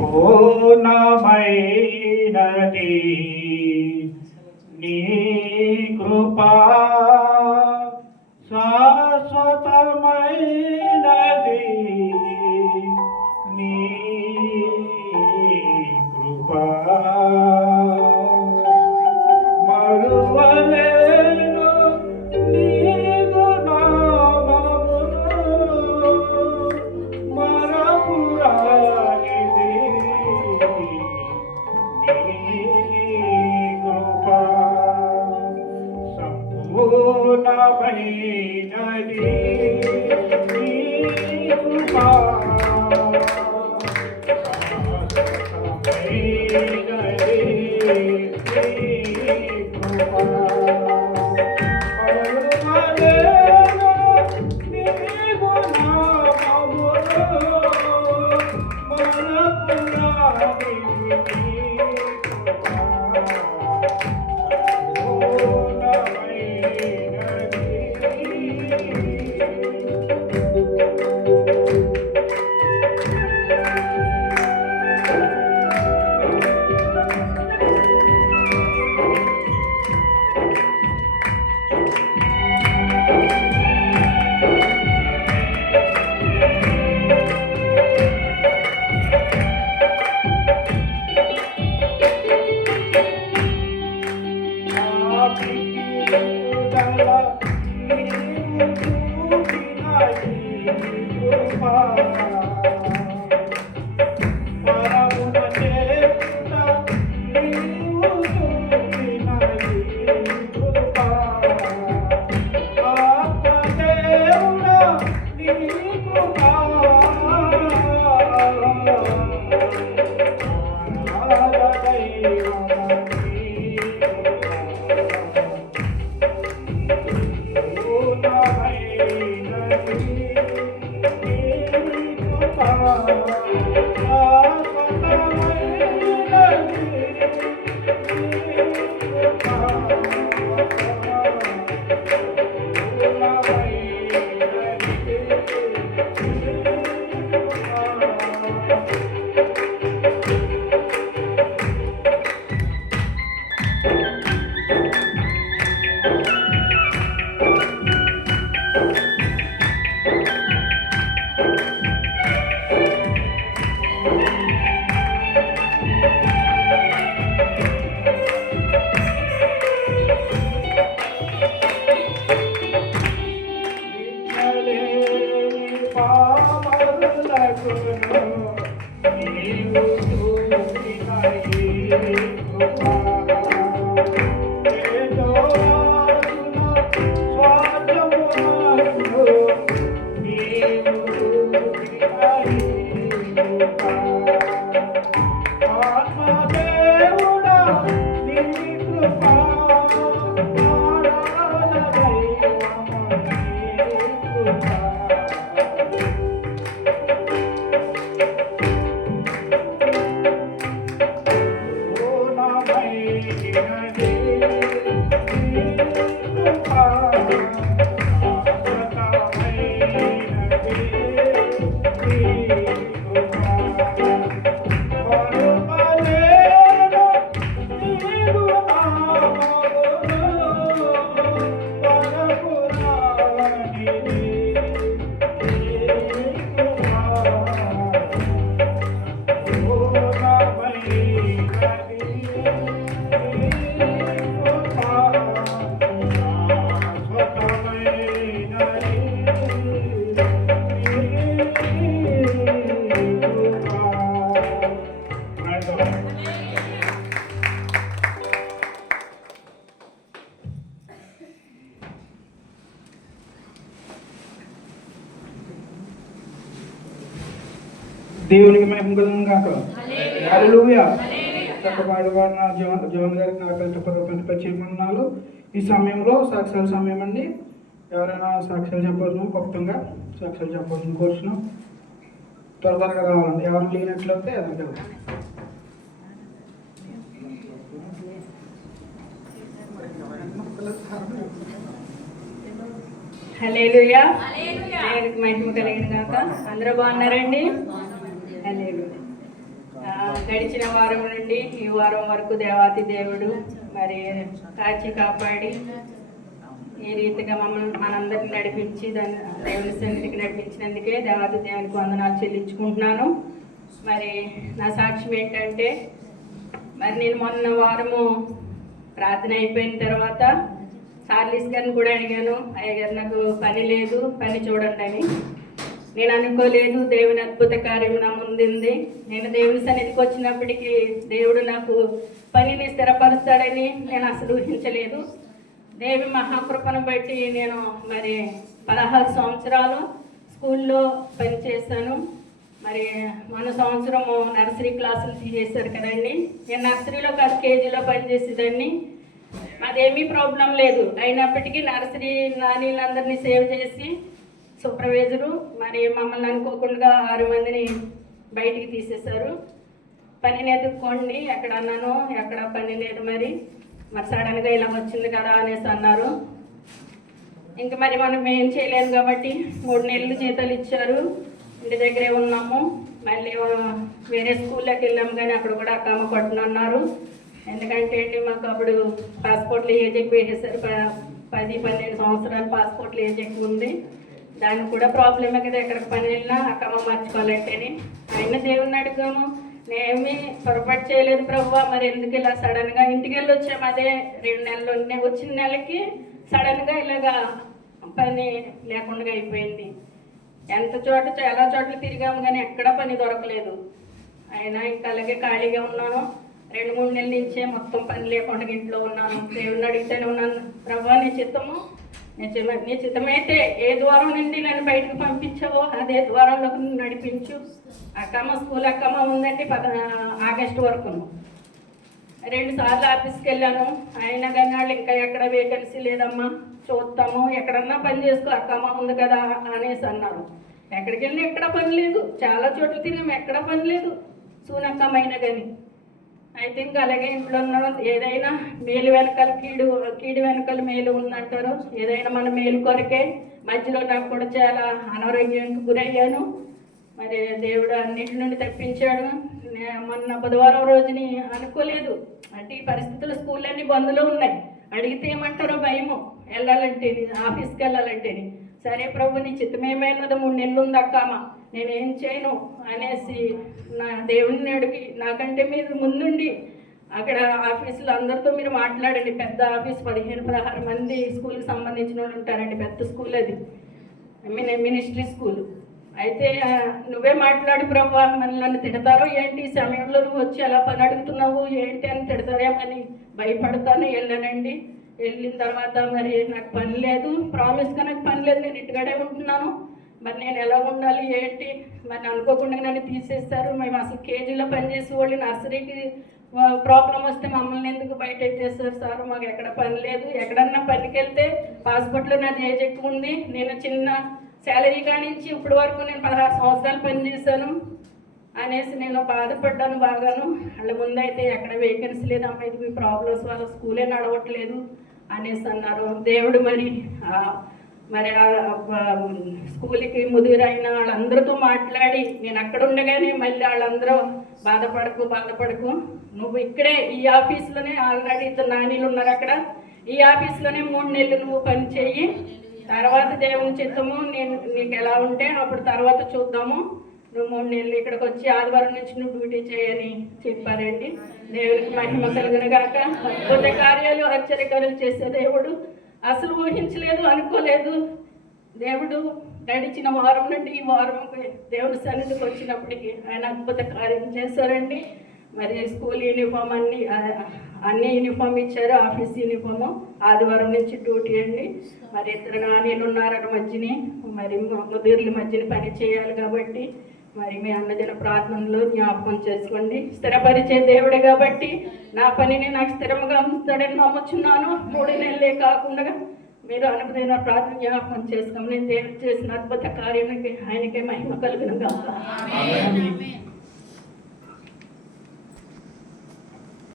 పూర్ణమైనది నీ కృపా, శాశ్వతమైనది నీ కృపా. మరువలేను నీదు నామమును, మరపురానిది నీ కృపా. సంపూర్ణమైనది నీ కృపా, దేవునికి మహిమ కలుగును గాక. హల్లెలూయా. చక్కపాడువాడు నా జోన్ గారికి నా పరిచయమన్నాలు. ఈ సమయంలో సాక్ష్యాల సమయం అండి. ఎవరైనా సాక్ష్యాలు చెప్పాల్సిన గొప్పగా సాక్ష్యాలు చెప్పాల్సిన కోరుచున్నాం. త్వరగా రావాలండి. ఎవరు లేనట్లయితే ఎదురుగా హల్లెలూయా. దేవునికి మహిమ కలిగిన గాక. అందరూ బాగున్నారండి? హల్లెలూయా. గడిచిన వారం నుండి ఈ వారం వరకు దేవాతి దేవుడు మరి కాచి కాపాడి ఈ రీతిగా మనందరిని నడిపించి దేవుని సన్నిధికి నడిపించినందుకే దేవాతి దేవునికి వందనాలు చెల్లించుకుంటున్నాను. మరి నా సాక్ష్యం ఏంటంటే, మరి నేను మొన్న వారము ప్రార్థన అయిపోయిన తర్వాత చార్లీస్ గారిని కూడా అడిగాను, అయ్యగారు నాకు పని లేదు, పని చూడండి అని. నేను అనుకోలేదు దేవుని అద్భుత కార్యం నా ముందుంది. నేను దేవుని సన్నిధికి వచ్చినప్పటికీ దేవుడు నాకు పనిని స్థిరపరుస్తాడని నేను అసలు ఊహించలేదు. దేవి మహాకృపను బట్టి నేను మరి 16 సంవత్సరాలు స్కూల్లో పనిచేస్తాను. మరి మన సంవత్సరము నర్సరీ క్లాసులు తీసేశారు కదండి. నేను నర్సరీలో కాదు కేజీలో పనిచేసేదాన్ని. అదేమీ ప్రాబ్లం లేదు. అయినప్పటికీ నర్సరీ నానీలందరినీ సేవ్ చేసి సూపర్వైజరు మరి మమ్మల్ని అనుకోకుండా 6 మందిని బయటికి తీసేశారు. పనిని ఎదుక్కోండి ఎక్కడ అన్నాను, ఎక్కడ పని లేదు. మరి సడన్గా ఇలా వచ్చింది కదా అనేసి అన్నారు. ఇంకా మరి మనం ఏం చేయలేము కాబట్టి 3 నెలలు జీతాలు ఇచ్చారు. ఇంటి దగ్గరే ఉన్నాము. మళ్ళీ వేరే స్కూల్లోకి వెళ్ళాము, కానీ అక్కడ కూడా అక్కమ్మ కొట్టనన్నారు. ఎందుకంటే అండి మాకు అప్పుడు పాస్పోర్ట్లు ఏజ్ ఎక్కువ వేసేసారు. 10-12 సంవత్సరాలు పాస్పోర్ట్లు ఏజ్ ఎక్కువ ఉంది. దానికి కూడా ప్రాబ్లమే కదా, ఎక్కడికి పని వెళ్ళినా అక్కమ్మ మార్చుకోవాలంటేని. అయినా దేవుణ్ణి అడిగాము, నేనేమి పొరపాటు చేయలేదు ప్రభువా, మరి ఎందుకు ఇలా సడన్గా ఇంటికి వెళ్ళి వచ్చాము. అదే 2 నెలలు వచ్చిన నెలకి సడన్గా ఇలాగా పని లేకుండా అయిపోయింది. చాలా చోట్ల తిరిగాము, కానీ ఎక్కడా పని దొరకలేదు. అయినా ఇంకా అలాగే ఖాళీగా ఉన్నాను. 2-3 నెలల నుంచే మొత్తం పని లేకుండా ఇంట్లో ఉన్నాను. దేవుణ్ణి అడిగితేనే ఉన్నాను, ప్రభువా నీ చిత్తము, నీ చిత్తమైతే ఏ ద్వారం నుండి నన్ను బయటకు పంపించావో అదే ద్వారంలోకి నడిపించు. అక్కమ్మ స్కూల్ అక్కమ్మ ఉందండి ఆగస్టు వరకు. 2 సార్లు ఆఫీస్కి వెళ్ళాను. అయినా కానీ వాళ్ళు ఇంకా ఎక్కడ వేకెన్సీ లేదమ్మా, చూస్తాము, ఎక్కడన్నా పని చేసుకో, అక్కమ్మ ఉంది కదా అనేసి అన్నారు. ఎక్కడికి వెళ్ళినా ఎక్కడ పని లేదు. చాలా చోట్ల తిరిగాము, ఎక్కడ పని లేదు సూనక్కమ్మైనా కానీ. అయితే ఇంకా అలాగే ఇంట్లో ఉన్నాను. ఏదైనా మేలు వెనకాల కీడు వెనకాల మేలు ఉందంటారు. ఏదైనా మన మేలు కొరకే. మధ్యలో నాకు కూడా చాలా అనారోగ్యానికి గురయ్యాను. మరి దేవుడు అన్నింటి నుండి తప్పించాడు. మొన్న బుధవారం రోజుని అనుకోలేదు. అంటే ఈ పరిస్థితులు స్కూళ్ళన్నీ బంద్లో ఉన్నాయి. అడిగితే ఏమంటారో భయము, వెళ్ళాలంటేని, ఆఫీస్కి వెళ్ళాలంటేని. సరే ప్రభు నీ చిత్తమేమైనదో 3 నెలలు ఉంది అక్కమ్మ, నేనేం చేయను అనేసి నా దేవుడిని అడిగి, నాకంటే మీరు ముందుండి అక్కడ ఆఫీసులో అందరితో మీరు మాట్లాడండి. పెద్ద ఆఫీస్ 15-16 మంది స్కూల్కి సంబంధించిన వాళ్ళు ఉంటారండి. పెద్ద స్కూల్ అది, మినిస్ట్రీ స్కూల్. అయితే నువ్వే మాట్లాడు ప్రభు, మళ్ళీ నన్ను తిడతారో ఏంటి, ఈ సమయంలో నువ్వు వచ్చి అలా పని అడుగుతున్నావు ఏంటి అని తిడతారేమని భయపడతాను. వెళ్ళానండి. వెళ్ళిన తర్వాత మరి నాకు పని లేదు, ప్రామిస్గా నాకు పని లేదు, నేను ఇంటికాడే ఉంటున్నాను. మరి నేను ఎలా ఉండాలి ఏంటి, మరి అనుకోకుండా నన్ను తీసేస్తారు. మేము అసలు కేజీలో పనిచేసే వాళ్ళు నర్సరీకి ప్రాబ్లం వస్తే మమ్మల్ని ఎందుకు బయట ఎత్తేస్తారు సార్, మాకు ఎక్కడ పని లేదు. ఎక్కడన్నా పనికి వెళ్తే పాస్పోర్ట్లో నాది ఏజ్ ఎక్కువ ఉంది. నేను చిన్న శాలరీ కానించి ఇప్పటి వరకు నేను 16 సంవత్సరాలు పనిచేశాను అనేసి నేను బాధపడ్డాను బాగాను. వాళ్ళ ముందైతే ఎక్కడ వేకెన్సీ లేదు, అమ్మాయి మీ ప్రాబ్లమ్స్ వల్ల స్కూలే నడవట్లేదు అనేసి అన్నారు. దేవుడు మరి స్కూల్కి ముదిరైన వాళ్ళందరితో మాట్లాడి, నేను అక్కడ ఉండగానే మళ్ళీ వాళ్ళందరూ బాధపడకు, నువ్వు ఇక్కడే ఈ ఆఫీస్లోనే ఆల్రెడీ 2 నానీలు ఉన్నారు అక్కడ, ఈ ఆఫీస్లోనే 3 నెలలు నువ్వు పని చెయ్యి, తర్వాత దేవుని చిత్తము నీకు ఎలా ఉంటే అప్పుడు తర్వాత చూద్దాము, నువ్వు 3 నెలలు ఇక్కడికి వచ్చి ఆదివారం నుంచి నువ్వు డ్యూటీ చేయని చెప్పారండి. దేవునికి మహిమ కలుగును గాక. అద్భుత కార్యాలు ఆశ్చర్యకార్యాలు చేసే దేవుడు. అసలు ఊహించలేదు, అనుకోలేదు. దేవుడు గడిచిన వారం నుండి ఈ వారం దేవుడి సన్నిధికి వచ్చినప్పటికీ ఆయన అద్భుత కార్యం చేశారండి. మరి స్కూల్ యూనిఫామ్ అన్ని యూనిఫామ్ ఇచ్చారు, ఆఫీస్ యూనిఫాము. ఆదివారం నుంచి డ్యూటీ అండి. మరి 2 నానీలు ఉన్నారు మధ్యని, మరి ముదిర్ల మధ్యని పని చేయాలి కాబట్టి మరి మీ అన్నదిన ప్రార్థనలో జ్ఞాపకం చేసుకోండి. స్థిరపరిచే దేవుడే కాబట్టి నా పనిని నాకు స్థిరంగా ఉంచుతాడని నమ్ముచున్నాను. 3 నెలలే కాకుండా మీరు అనుదిన ప్రార్థన జ్ఞాపకం చేసుకోమని దేవుడు చేసిన అద్భుత కార్యానికి ఆయనకే మహిమ కలుగును గాక.